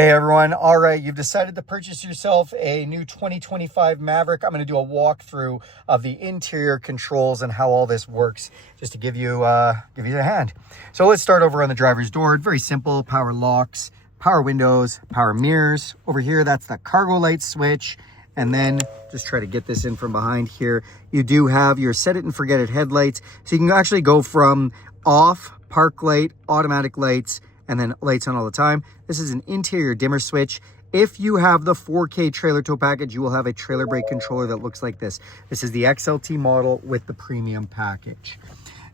Hey everyone, all right, you've decided to purchase yourself a new 2025 Maverick. I'm going to do a walkthrough of the interior controls and how all this works, just to give you a hand. So let's start over on the driver's door. Very simple: power locks, power windows, power mirrors. Over here, that's the cargo light switch. And then just try to get this in from behind here. You do have your set it and forget it headlights. So you can actually go from off, park light, automatic lights, and then lights on all the time. This is an interior dimmer switch. If you have the 4K trailer tow package, you will have a trailer brake controller that looks like this. This is the XLT model with the premium package.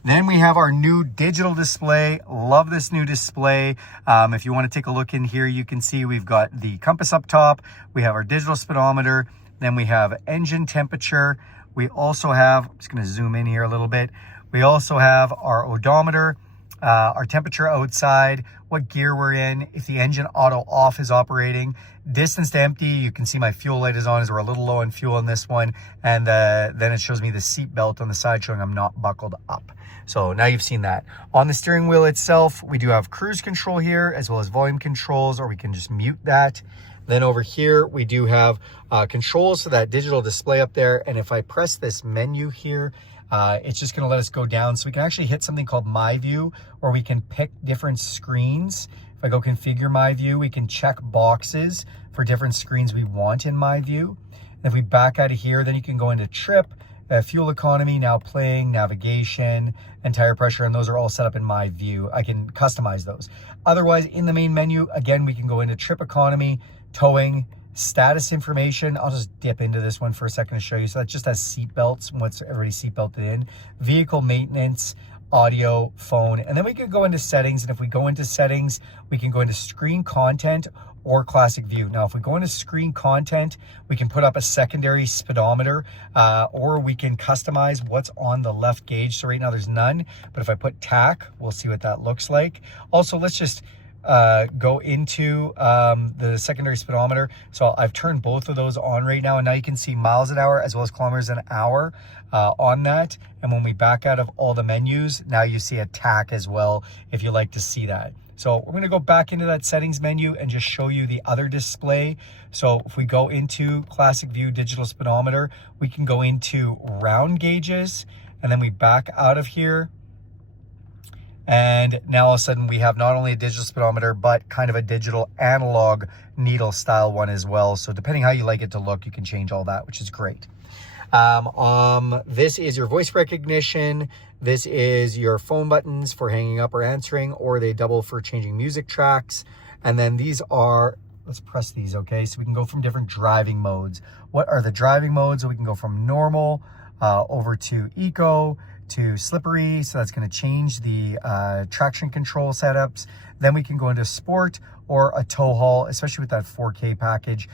Then we have our new digital display. Love this new display. If you want to take a look in here, you can see we've got the compass up top. We have our digital speedometer. Then we have engine temperature. We also have, I'm just going to zoom in here a little bit. We also have our odometer, our temperature outside, what gear we're in, if the engine auto off is operating, distance to empty. You can see my fuel light is on as we're a little low on fuel on this one. And then it shows me the seat belt on the side showing I'm not buckled up. So now you've seen that. On the steering wheel itself, we do have cruise control here as well as volume controls, or we can just mute that. Then over here, we do have controls for that digital display up there. And if I press this menu here, it's just going to let us go down. So we can actually hit something called My View, or we can pick different screens. If I go configure My View, we can check boxes for different screens we want in My View. And if we back out of here, then you can go into trip, fuel economy, now playing, navigation, and tire pressure. And those are all set up in My View. I can customize those. Otherwise, in the main menu, again, we can go into trip economy, towing, status information. I'll just dip into this one for a second to show you. So that just has seat belts, once everybody's seat belted in, vehicle maintenance, audio, phone, and then we can go into settings. And if we go into settings, we can go into screen content or classic view. Now, if we go into screen content, we can put up a secondary speedometer, or we can customize what's on the left gauge. So right now there's none, but if I put TAC, we'll see what that looks like. Also, let's just go into the secondary speedometer. So I've turned both of those on right now, and now you can see miles an hour as well as kilometers an hour on that. And when we back out of all the menus, now you see a TAC as well, if you like to see that. So we're going to go back into that settings menu and just show you the other display. So if we go into classic view digital speedometer, we can go into round gauges, and then we back out of here. And now all of a sudden we have not only a digital speedometer, but kind of a digital analog needle style one as well. So depending how you like it to look, you can change all that, which is great. This is your voice recognition. This is your phone buttons for hanging up or answering, or they double for changing music tracks. And then these are, let's press these, okay? So we can go from different driving modes. What are the driving modes? So we can go from normal over to eco, to slippery, so that's going to change the traction control setups. Then we can go into sport or a tow haul, especially with that 4K package.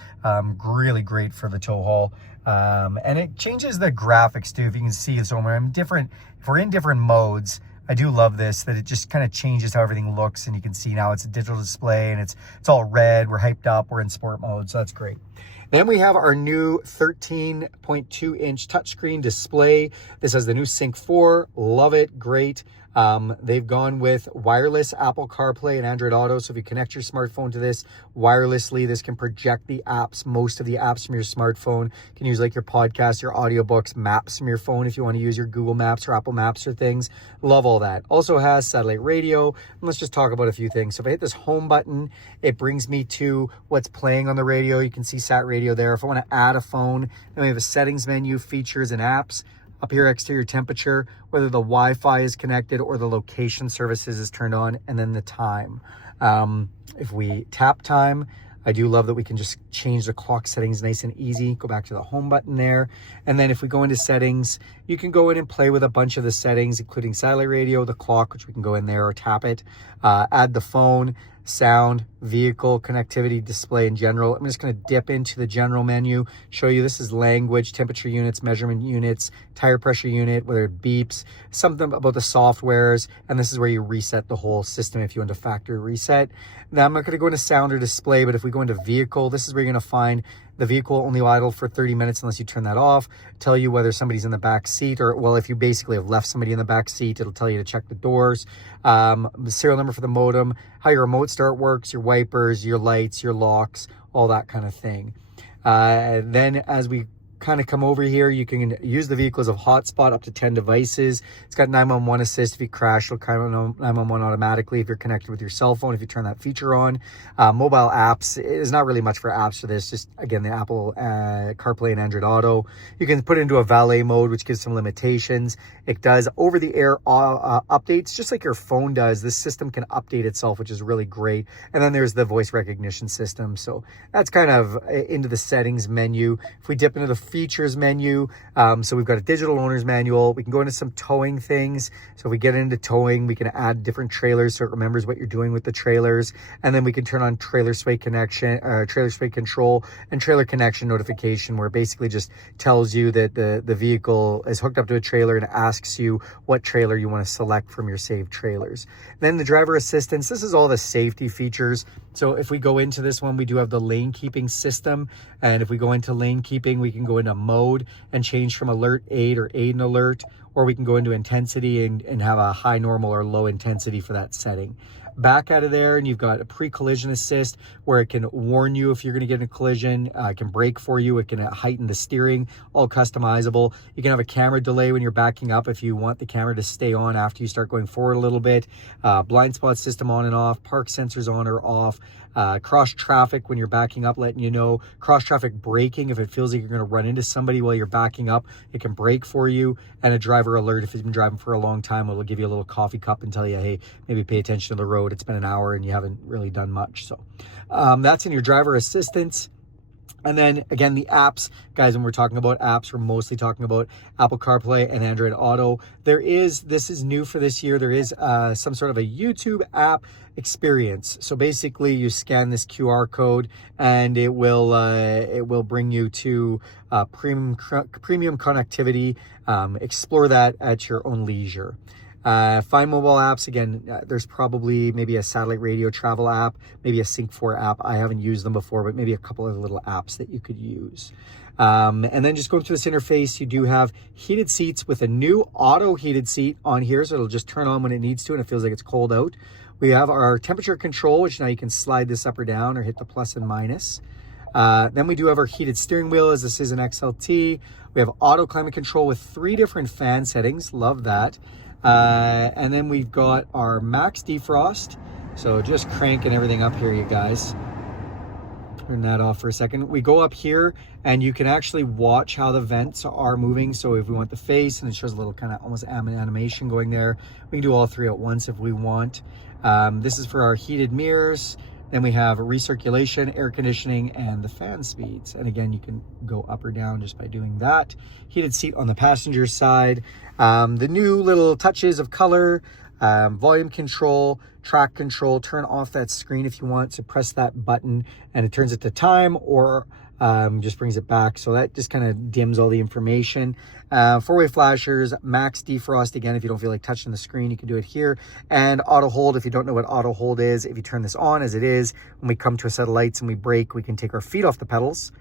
Really great for the tow haul. And it changes the graphics too, if you can see. So when if we're in different modes, I do love this, that it just kind of changes how everything looks. And you can see now it's a digital display and it's all red. We're hyped up. We're in sport mode. So that's great. Then we have our new 13.2 inch touchscreen display. This has the new Sync 4. Love it. Great. They've gone with wireless Apple CarPlay and Android Auto. So if you connect your smartphone to this wirelessly, this can project the apps, most of the apps from your smartphone. You can use like your podcasts, your audiobooks, maps from your phone if you want to use your Google Maps or Apple Maps or things. Love all that. Also has satellite radio. And let's just talk about a few things. So if I hit this home button, it brings me to what's playing on the radio. You can see sat radio there. If I want to add a phone, then we have a settings menu, features and apps. Up here, exterior temperature, whether the Wi-Fi is connected or the location services is turned on, and then the time. If we tap time, I do love that we can just change the clock settings nice and easy. Go back to the home button there. And then if we go into settings, you can go in and play with a bunch of the settings, including satellite radio, the clock, which we can go in there or tap it, add the phone, sound, vehicle, connectivity, display in general. I'm just going to dip into the general menu, show you this is language, temperature units, measurement units, tire pressure unit, whether it beeps, something about the softwares, and this is where you reset the whole system if you want to factory reset. Now I'm not going to go into sound or display, but if we go into vehicle, this is where you're going to find the vehicle only idle for 30 minutes unless you turn that off. Tell you whether somebody's in the back seat, or, well, if you basically have left somebody in the back seat, it'll tell you to check the doors. The serial number for the modem, how your remote start works, your wipers, your lights, your locks, all that kind of thing. Then as we kind of come over here, you can use the vehicle as a hotspot up to 10 devices. It's got 911 assist. If you crash, it'll kind of know 911 automatically if you're connected with your cell phone, if you turn that feature on. Mobile apps, is not really much for apps for this, just again the Apple CarPlay and Android Auto. You can put it into a valet mode, which gives some limitations. It does over-the-air updates, just like your phone does. This system can update itself, which is really great. And then there's the voice recognition system. So that's kind of into the settings menu. If we dip into the features menu, so we've got a digital owner's manual. We can go into some towing things. So if we get into towing, we can add different trailers so it remembers what you're doing with the trailers. And then we can turn on trailer sway connection, trailer sway control, and trailer connection notification, where it basically just tells you that the vehicle is hooked up to a trailer and asks you what trailer you want to select from your saved trailers. Then the driver assistance, this is all the safety features. So if we go into this one, we do have the lane keeping system. And if we go into lane keeping, we can go into mode and change from alert aid or aid and alert, or we can go into intensity and have a high, normal, or low intensity for that setting. Back out of there, and you've got a pre-collision assist where it can warn you if you're going to get in a collision. It can brake for you. It can heighten the steering, all customizable. You can have a camera delay when you're backing up if you want the camera to stay on after you start going forward a little bit. Blind spot system on and off, park sensors on or off. Cross traffic when you're backing up, letting you know. Cross traffic braking, if it feels like you're going to run into somebody while you're backing up, it can brake for you. And a driver alert, if you've been driving for a long time, it'll give you a little coffee cup and tell you, hey, maybe pay attention to the road. It's been an hour and you haven't really done much. So that's in your driver assistance. And then again, the apps, guys, when we're talking about apps, we're mostly talking about Apple CarPlay and Android Auto. This is new for this year. There is some sort of a YouTube app experience. So basically you scan this QR code and it will bring you to premium connectivity. Explore that at your own leisure. Find mobile apps. Again, there's probably maybe a satellite radio travel app, maybe a Sync4 app. I haven't used them before, but maybe a couple of little apps that you could use. And then just going through this interface, you do have heated seats with a new auto heated seat on here. So it'll just turn on when it needs to and it feels like it's cold out. We have our temperature control, which now you can slide this up or down or hit the plus and minus. Then we do have our heated steering wheel, as this is an XLT. We have auto climate control with 3 different fan settings. Love that. And then we've got our max defrost. So just cranking everything up here, you guys. Turn that off for a second. We go up here and you can actually watch how the vents are moving. So if we want the face, and it shows a little kind of almost animation going there, we can do all 3 at once if we want. This is for our heated mirrors. Then we have recirculation, air conditioning, and the fan speeds. And again, you can go up or down just by doing that. Heated seat on the passenger side. The new little touches of color, volume control, track control. Turn off that screen if you want. So press that button and it turns it to time, or just brings it back. So that just kind of dims all the information. 4-way flashers, max defrost. Again, if you don't feel like touching the screen, you can do it here. And auto hold, if you don't know what auto hold is, if you turn this on as it is, when we come to a set of lights and we brake, we can take our feet off the pedals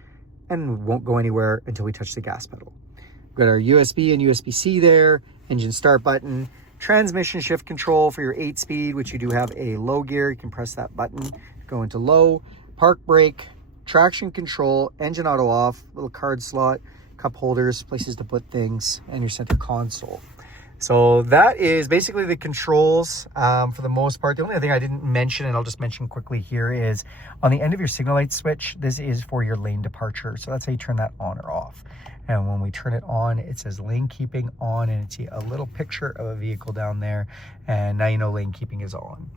and we won't go anywhere until we touch the gas pedal. We've got our USB and USB-C there, engine start button, transmission shift control for your 8-speed, which you do have a low gear. You can press that button, go into low, park brake, traction control, engine auto off, little card slot, cup holders, places to put things, and your center console. So that is basically the controls for the most part. The only thing I didn't mention, and I'll just mention quickly here, is on the end of your signal light switch, this is for your lane departure. So that's how you turn that on or off. And when we turn it on, it says lane keeping on, and it's a little picture of a vehicle down there. And now you know lane keeping is on.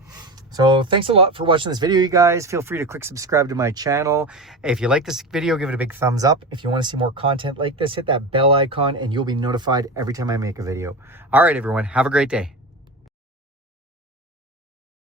So thanks a lot for watching this video, you guys. Feel free to click subscribe to my channel. If you like this video, give it a big thumbs up. If you want to see more content like this, hit that bell icon and you'll be notified every time I make a video. All right, everyone, have a great day.